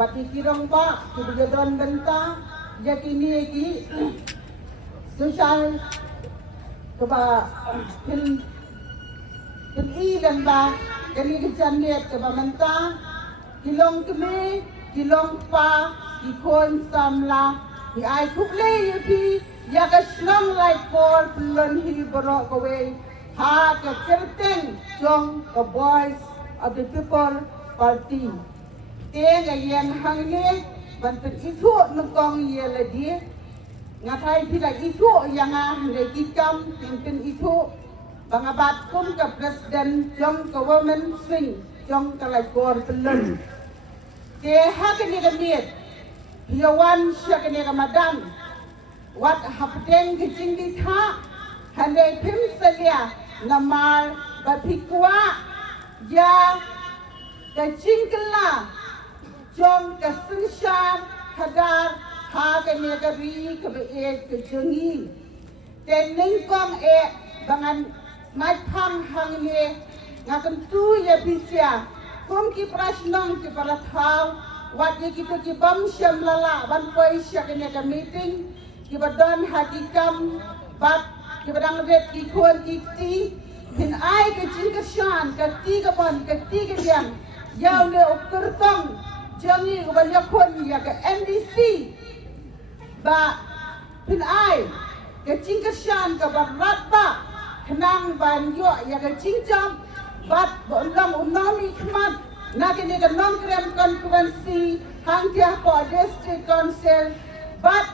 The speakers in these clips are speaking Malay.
pati kirong ba kibudon benta ya kini ki social keba pil ilan ba kani kejaniat keba benta kilong kemi kilong pa ikon samla hi ai khuple pi ya ka Madan-Laitkor pelon hi borok kowe ha ka kerteng jong ka Voice of the People Party teng yang hang ni bantu itu nukong ye lagi ngatai bila itu yang lagi kam pimpin itu bangabat kum ke presiden jong ke women swing jong ke Laitkor pelon te hakani gamit hiawan syakani Ramadan wat hapdeng ke jingdi tha handai pim salia namar bapikwa ya ke jingla jong ke sensar hadar hakani gari ke be ke jengi ten ningkong bangan mat phang hang ne ngakan tu ya bisya kum ki prashnong ki parathau wat ye ki ki bam syam lala ban koi syakani ke meeting ki badan hakikam bat ki badang ret ki khon ki ti hin ai ke jin ke shan ke ti ke bon ke ti ke yang yaw le ukur tong jangi ko ban ya khon ya ke NDC ba hin ai ke jin ke shan ke barat ba kenang ban yo ya ke jin jam bat long unomi khmat na ke ne ke Nongkrem constituency hang dia po district council bat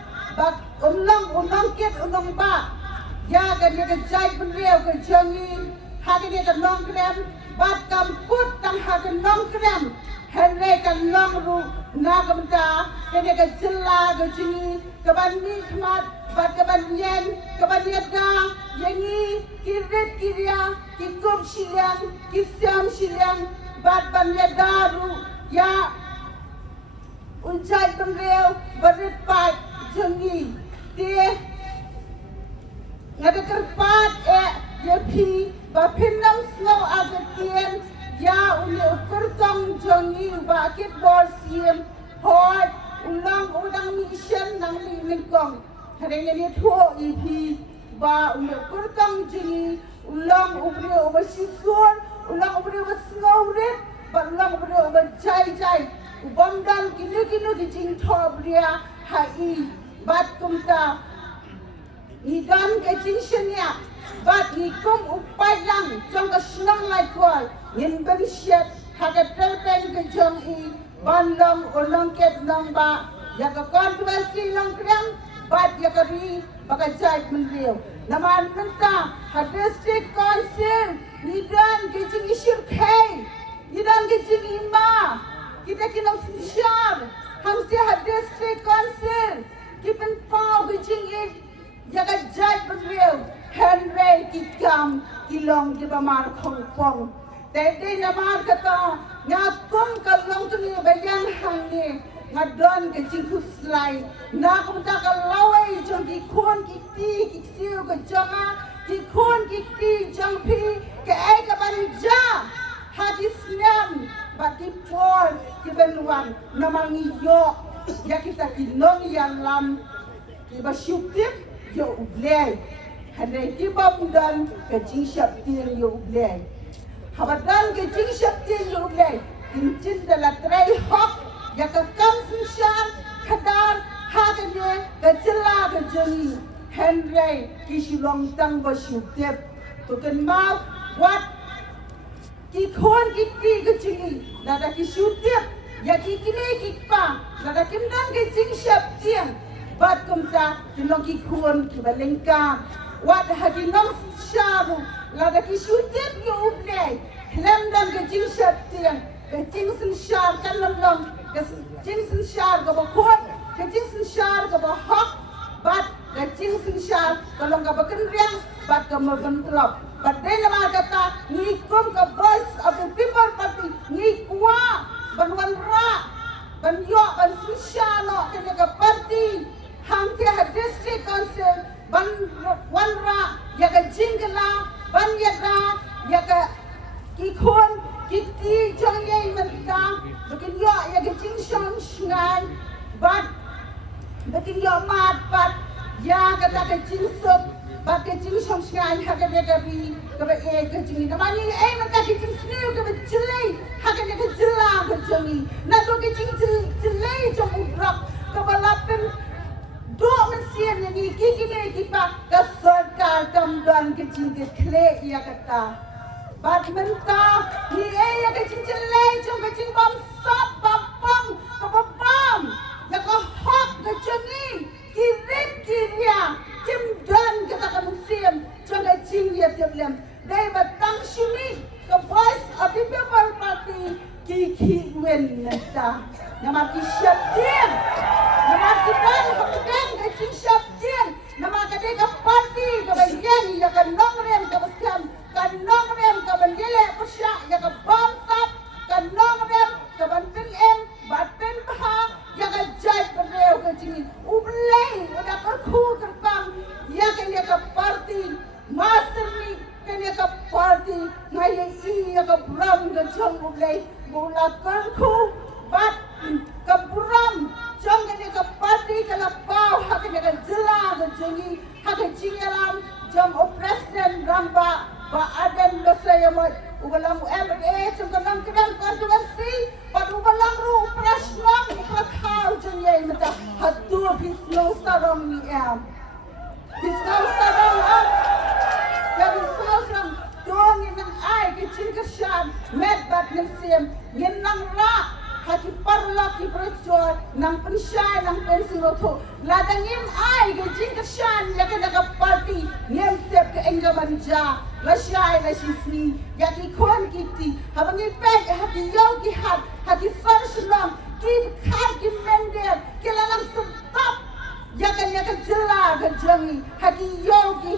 unong ket unong ba ya ke ne ke jai penriau ke jangi ha ke ne ke Nongkrem bat kamput tang ha ke Nongkrem henre kan nongru na kamta ke ne ke jilla ke jingi ke ban ni khmat bat ke ban yen ke ban yada yangi kirit kiria kikup silang kisyam silang bat ban yadaru ya unjai penriau berit pai jangi dia ngada kerpat ya pi ba pinam slow agatian ya uli ukurtong jangi ba kitbol siem hot ulang udang mission nang li ningkong hadanya ni tho ipi ba uli ukurtong jangi ulang ubri ubasisur ulang ubri ubasngaurit ba ulang ubri ubajai ubamdan kini di jing thobria hai bat kumta idan ke jinsenya bat ni kum upai lang jong ke Madan-Laitkor yin berishat haga terpen ke jong i bandong ulong ket nong ba ya ke konstituensi Nongkrem bat ya ke ri baka jai menriu naman menta ha district council idan ke jing isir kai idan ke jing ima kita kinam sishar hamsi ha district council kipen pau kijing it jaga jai penriu henre kikam kilong di bamar khongpong tede namar kata ngakum kalong tuni bayan hangi ngadon kijing kuslai na kumta kalawai jong ki khon ki ti ki siu ke jonga ki khon ki ti jong pi ke ai ka banja hadi snam bati por ki benuan namangi yo ya kita kinong Jingïalang ki basyuktip yo ublay hande ki babdan ke jingsyap tin yo ublay habadan ke jingsyap tin yo ublay kincin dala tray hok ya ka kam sushan khadar hagane ke jela ke jeni henry ki shilong tang basyuktip to ken ma wat ki khon ki ti ke jingi nada ki syuktip ya ki kini ki pa nada kim dan ke jingsyap tin bat kumta tilong ki khon ki balengka wat hadi nom shabu lada ki syuktip yo ublay lem dan ke jingsyap tin ke jingsen shar kan long ke jingsen shar go khon ke jingsen shar go hok bat ke jingsen shar kalong ka baken riang bat ka magan klop bat de nama kata ni kum ka Voice of the People Party ni kwa banwan ra ban yo ban sushano ke ka party hang ke district council ban wan ra ya ka Jingïalang ban ya ka ki khon ki ti jong ye man ka bukin yo ya ka jing sham but baking your mad but ya kata ke jing sup but ke jing som sky ha ke ke bi ke ke jing na mani mata ke jing sniu ke jelai ha ke jela ke jing na do ke jing jelai jom ubrap ke balapin do mensian ni ki me ki pa ke sarkar kamdan ke jing ke kle ya kata but menta ni ya ke jing jelai jom ke jing bom sap bam ke bam ya ke hok ke jing kirim kiria kim dan kita kan musim jangan cingya tiap-tiap dari batang sini ke voice of the people party ki wen nesta nama ki siap dia nama kita hakkan ke cing siap dia nama kita ke party ke bagian ya ke Nongkrem ke Baskam ke Nongkrem ke Bandile Persya ya ke Bamsap ke Nongkrem ke Banpin Batpin Pha ya ke Jai Pereu ke cing ublay udah kerku terbang ya ke party master ni ke party ngaya ya ke bram ke jong ublay mula kerku bat ke bram jong ke party ke lapau hak ke jela ke jengi hak ke Jingïalang jom president ramba ba aden besaya mo ubalang MLA jom kanang kedang kontroversi pad ubalang ru prasnang hakau jengi mata hatu bisno sarong ni bisno sarong ya bisno sarong dong inang ai ke cingkasyan met bat nesim nang ra hati parla ki percor nang pensyai nang pensiroto ladangim ai ke cingkasyan ya ke daga party ngem tep ke engga manja la syai la sisni ya ki kon kiti habangi pek hati yau ki hati sarshlam ki khai ki mender ke lalang stop ya ke jela ke jangi hati yau ki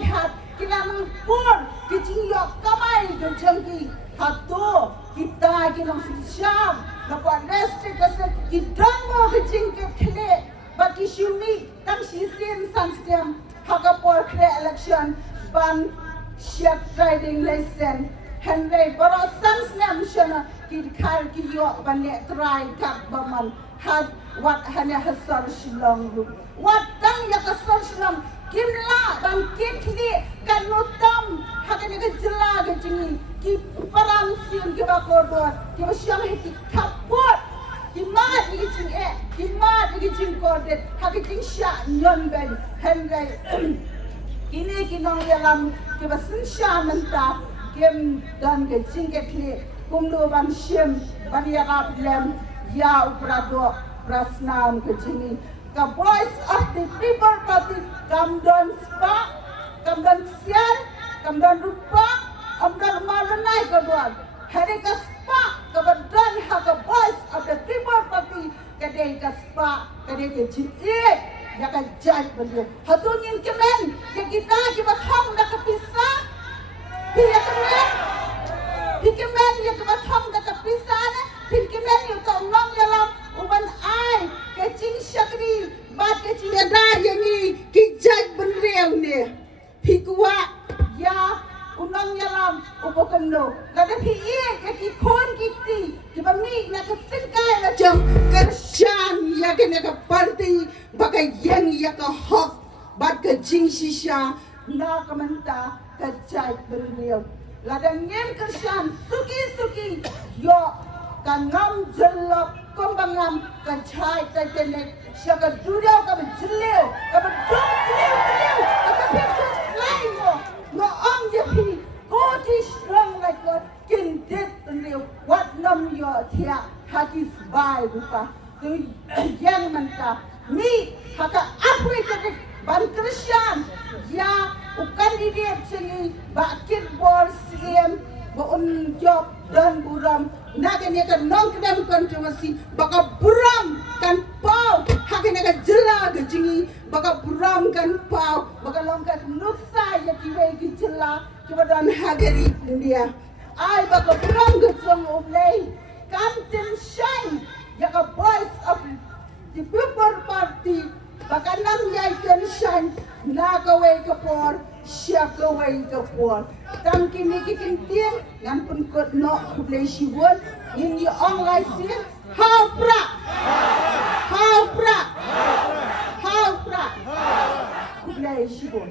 kita mengpur ki jingyo kamai ke jangi hatu kita kinang sisyam dapat restri kase kidamo ke jingke kle bagi syumi tang sisin sanstem hakapor kle election ban ship riding license Henry baro sansnem shana kidkar kiyo bane try kak baman had what hanya hasar shilong what tang ya kasar shilong kimla dan kitli kanutam hakane ke jela ke jingi ki parang sim ke bakodor ki masyam hiti kapot ki mat ki jing ki mat ki jing kodet hak jing sha nyon ben Henry ini ki Nongkrem ki basin sha menta kem dan ke jing ke kli kumdo ban shim ban ya lem ya uprado prasnam ke jingi the voice of the people party kamdan spa kamdan sian kamdan rupa kamdan Madan-Laitkor hari ka spa kamdan ha the voice of the people party kadai ka spa kadai ke jie ya ka jai beliau hatunin kemen ke kita ki bathong na kapisa ya kemen ya ke bathong na kapisa na kemen ya ka Nongkrem uban ai ke cing syakri bat ke cing ada yang ni ki jaj benrew ni pikwa ya Nongkrem ubokamno kada pi ke ki khon kiti ki bami na ka singkai la jam kershan ya ke na ka party bagai yang ya ka hok bat ke cing shisha na kamanta ka jaj benrew ladang ngem kershan suki yo kanam jelok kombangam kan chai tatene shaga durio ka jileo ka dong ka picture fly no on je pi go ti strong like God kin dit real what nam yo thia hakis bai rupa tu yang manta mi haka apwe ka ban Christian ya u candidate sini ba kitball CM ba job dan buram naganya kan Nongkrem kontroversi baka buram kan pau hakanya kan jela ke jingi baka buram kan pau baka longkat nuksa ya kiwe ki jela kiwa dan hagari India ai baka buram ke jong oblay kamten shine ya ka voice of the people party baka nang yai kan shine na kawe kapor siya kaway kapor tang kini kikintin ngan pun kot no kublay siwon in the online scene how pra kublai shibon